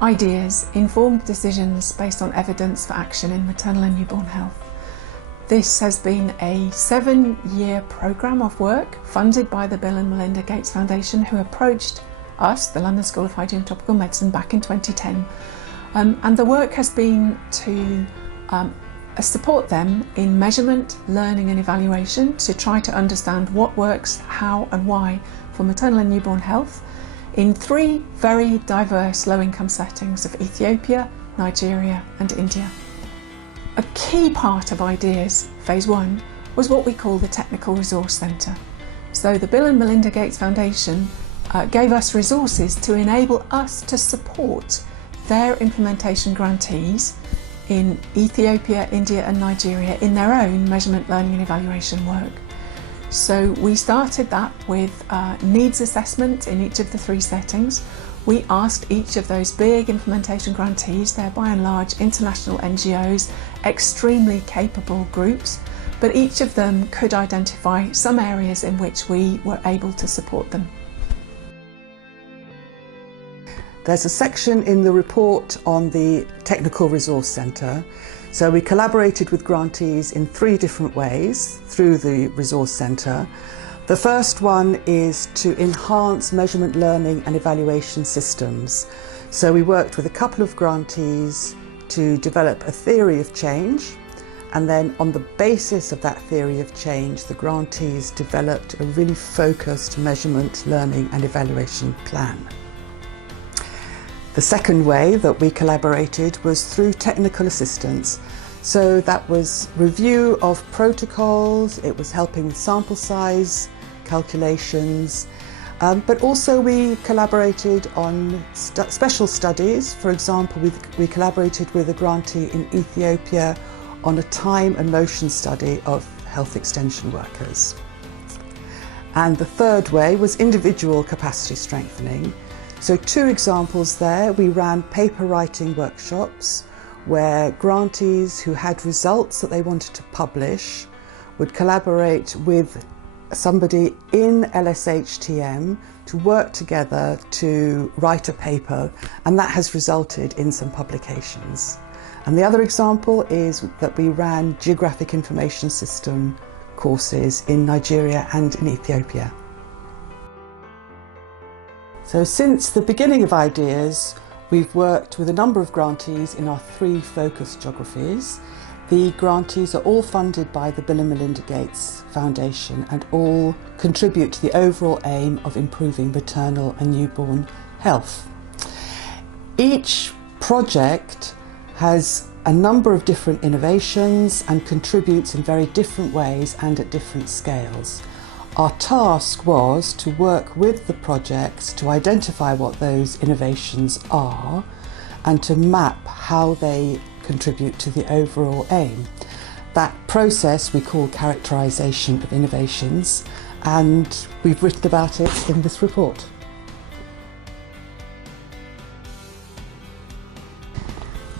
Ideas, informed decisions based on evidence for action in maternal and newborn health. This has been a 7-year programme of work funded by the Bill and Melinda Gates Foundation, who approached us, the London School of Hygiene and Tropical Medicine, back in 2010. And the work has been to support them in measurement, learning and evaluation to try to understand what works, how and why for maternal and newborn health in 3 very diverse low-income settings of Ethiopia, Nigeria and India. A key part of IDEAS Phase 1 was what we call the Technical Resource Centre. So the Bill and Melinda Gates Foundation gave us resources to enable us to support their implementation grantees in Ethiopia, India and Nigeria in their own measurement, learning and evaluation work. So we started that with needs assessment in each of the 3 settings. We asked each of those big implementation grantees, they're by and large international NGOs, extremely capable groups, but each of them could identify some areas in which we were able to support them. There's a section in the report on the Technical Resource Centre. So we collaborated with grantees in 3 different ways through the Resource Centre. The first one is to enhance measurement, learning and evaluation systems. So we worked with a couple of grantees to develop a theory of change, and then on the basis of that theory of change, the grantees developed a really focused measurement, learning and evaluation plan. The second way that we collaborated was through technical assistance. So that was review of protocols, it was helping with sample size calculations, but also we collaborated on special studies. For example, we collaborated with a grantee in Ethiopia on a time and motion study of health extension workers. And the third way was individual capacity strengthening. So 2 examples there. We ran paper writing workshops where grantees who had results that they wanted to publish would collaborate with somebody in LSHTM to work together to write a paper, and that has resulted in some publications. And the other example is that we ran geographic information system courses in Nigeria and in Ethiopia. So since the beginning of IDEAS, we've worked with a number of grantees in our 3 focus geographies. The grantees are all funded by the Bill and Melinda Gates Foundation and all contribute to the overall aim of improving maternal and newborn health. Each project has a number of different innovations and contributes in very different ways and at different scales. Our task was to work with the projects to identify what those innovations are and to map how they contribute to the overall aim. That process we call characterisation of innovations, and we've written about it in this report.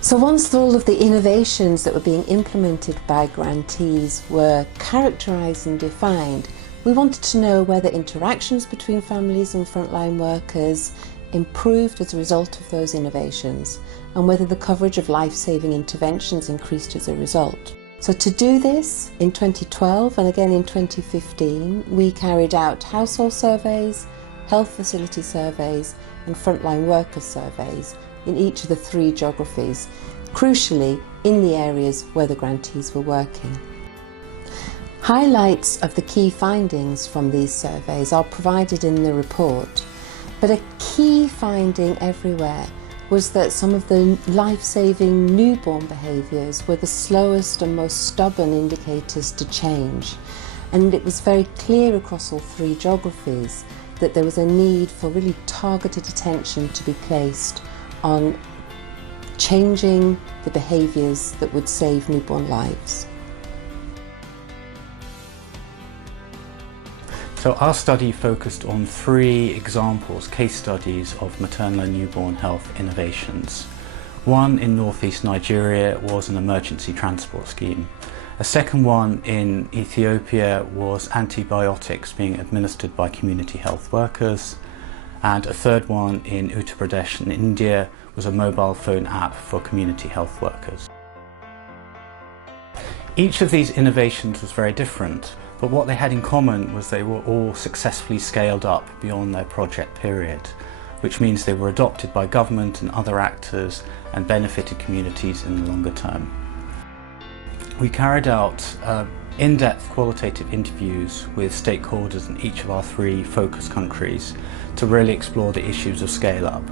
So once all of the innovations that were being implemented by grantees were characterised and defined, we wanted to know whether interactions between families and frontline workers improved as a result of those innovations, and whether the coverage of life-saving interventions increased as a result. So to do this, in 2012 and again in 2015, we carried out household surveys, health facility surveys and frontline worker surveys in each of the 3 geographies, crucially in the areas where the grantees were working. Highlights of the key findings from these surveys are provided in the report, but a key finding everywhere was that some of the life-saving newborn behaviours were the slowest and most stubborn indicators to change, and it was very clear across all 3 geographies that there was a need for really targeted attention to be placed on changing the behaviours that would save newborn lives. So our study focused on 3 examples, case studies of maternal and newborn health innovations. One in northeast Nigeria was an emergency transport scheme. A second one in Ethiopia was antibiotics being administered by community health workers. and a third one in Uttar Pradesh in India was a mobile phone app for community health workers. Each of these innovations was very different, but what they had in common was they were all successfully scaled up beyond their project period, which means they were adopted by government and other actors and benefited communities in the longer term. We carried out in-depth qualitative interviews with stakeholders in each of our 3 focus countries to really explore the issues of scale-up.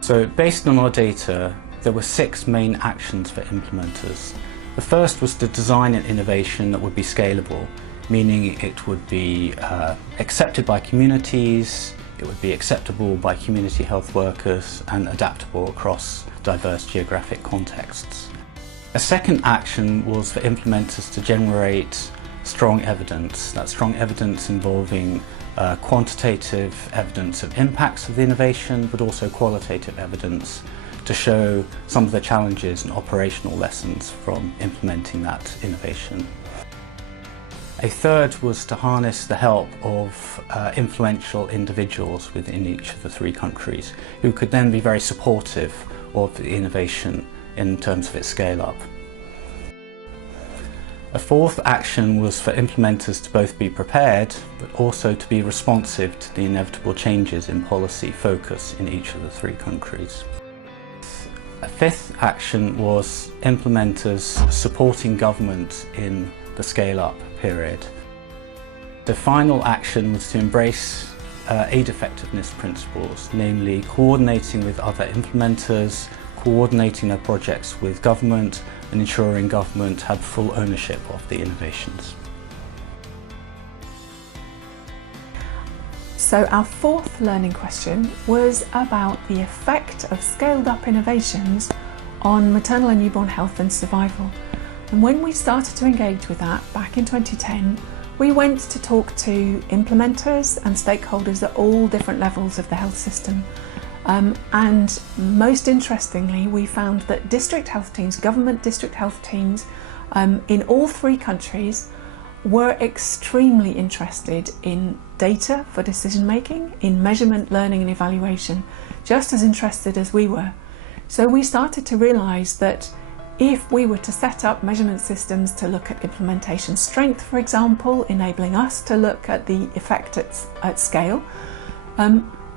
So based on our data, there were 6 main actions for implementers. The first was to design an innovation that would be scalable, meaning it would be accepted by communities, it would be acceptable by community health workers and adaptable across diverse geographic contexts. A second action was for implementers to generate strong evidence. That's strong evidence involving quantitative evidence of impacts of the innovation, but also qualitative evidence to show some of the challenges and operational lessons from implementing that innovation. A third was to harness the help of influential individuals within each of the 3 countries who could then be very supportive of the innovation in terms of its scale-up. A fourth action was for implementers to both be prepared but also to be responsive to the inevitable changes in policy focus in each of the 3 countries. A fifth action was implementers supporting government in the scale-up period. The final action was to embrace aid effectiveness principles, namely coordinating with other implementers, coordinating their projects with government and ensuring government had full ownership of the innovations. So our 4th learning question was about the effect of scaled up innovations on maternal and newborn health and survival. And when we started to engage with that back in 2010, we went to talk to implementers and stakeholders at all different levels of the health system. And most interestingly, we found that district health teams, government district health teams in all 3 countries were extremely interested in data for decision making, in measurement, learning and evaluation, just as interested as we were. So we started to realise that if we were to set up measurement systems to look at implementation strength, for example, enabling us to look at the effect at scale,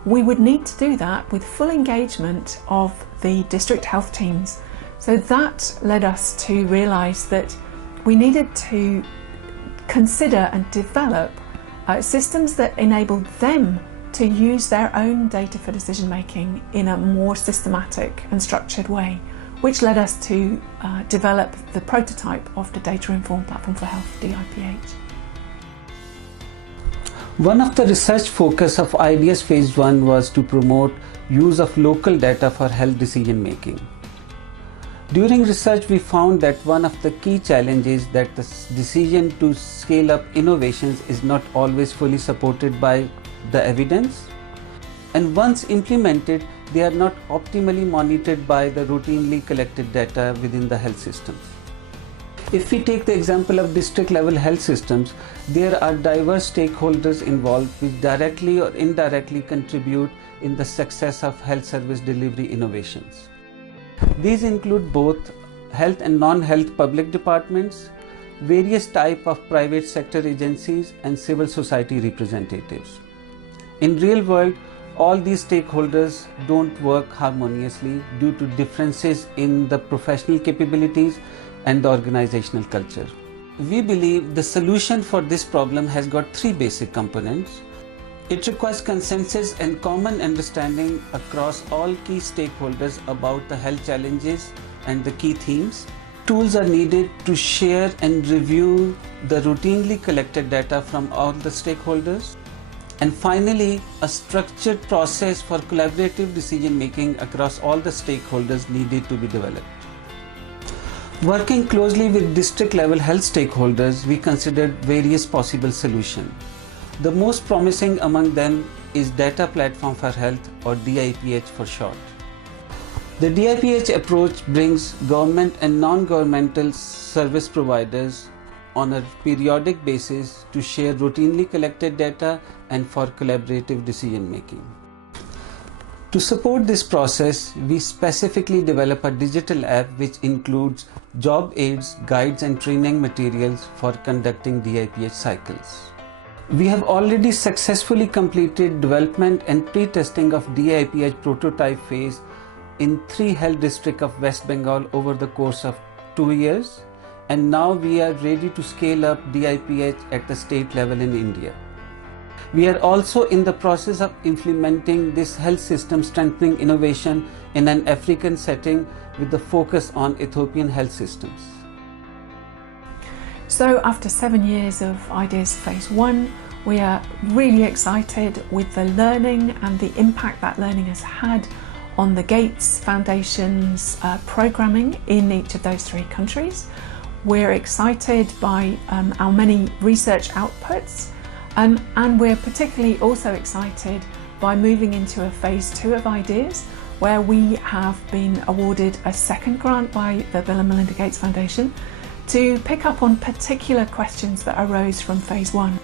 we would need to do that with full engagement of the district health teams. So that led us to realise that we needed to consider and develop systems that enabled them to use their own data for decision making in a more systematic and structured way, which led us to develop the prototype of the Data Informed Platform for Health, DIPH. One of the research focus of IDS Phase 1 was to promote use of local data for health decision making. During research, we found that one of the key challenges that the decision to scale up innovations is not always fully supported by the evidence, and once implemented, they are not optimally monitored by the routinely collected data within the health system. If we take the example of district level health systems, there are diverse stakeholders involved which directly or indirectly contribute in the success of health service delivery innovations. These include both health and non-health public departments, various types of private sector agencies and civil society representatives. In real world, all these stakeholders don't work harmoniously due to differences in the professional capabilities and the organizational culture. We believe the solution for this problem has got 3 basic components. It requires consensus and common understanding across all key stakeholders about the health challenges and the key themes. Tools are needed to share and review the routinely collected data from all the stakeholders. And finally, a structured process for collaborative decision making across all the stakeholders needed to be developed. Working closely with district level health stakeholders, we considered various possible solutions. The most promising among them is Data Platform for Health, or DIPH for short. The DIPH approach brings government and non-governmental service providers on a periodic basis to share routinely collected data and for collaborative decision making. To support this process, we specifically develop a digital app which includes job aids, guides and training materials for conducting DIPH cycles. We have already successfully completed development and pre-testing of DIPH prototype phase in 3 health districts of West Bengal over the course of 2 years, and now we are ready to scale up DIPH at the state level in India. We are also in the process of implementing this health system strengthening innovation in an African setting with the focus on Ethiopian health systems. So after 7 years of IDEAS Phase 1, we are really excited with the learning and the impact that learning has had on the Gates Foundation's programming in each of those 3 countries. We're excited by our many research outputs, and we're particularly also excited by moving into a Phase 2 of IDEAS, where we have been awarded a second grant by the Bill and Melinda Gates Foundation to pick up on particular questions that arose from Phase 1.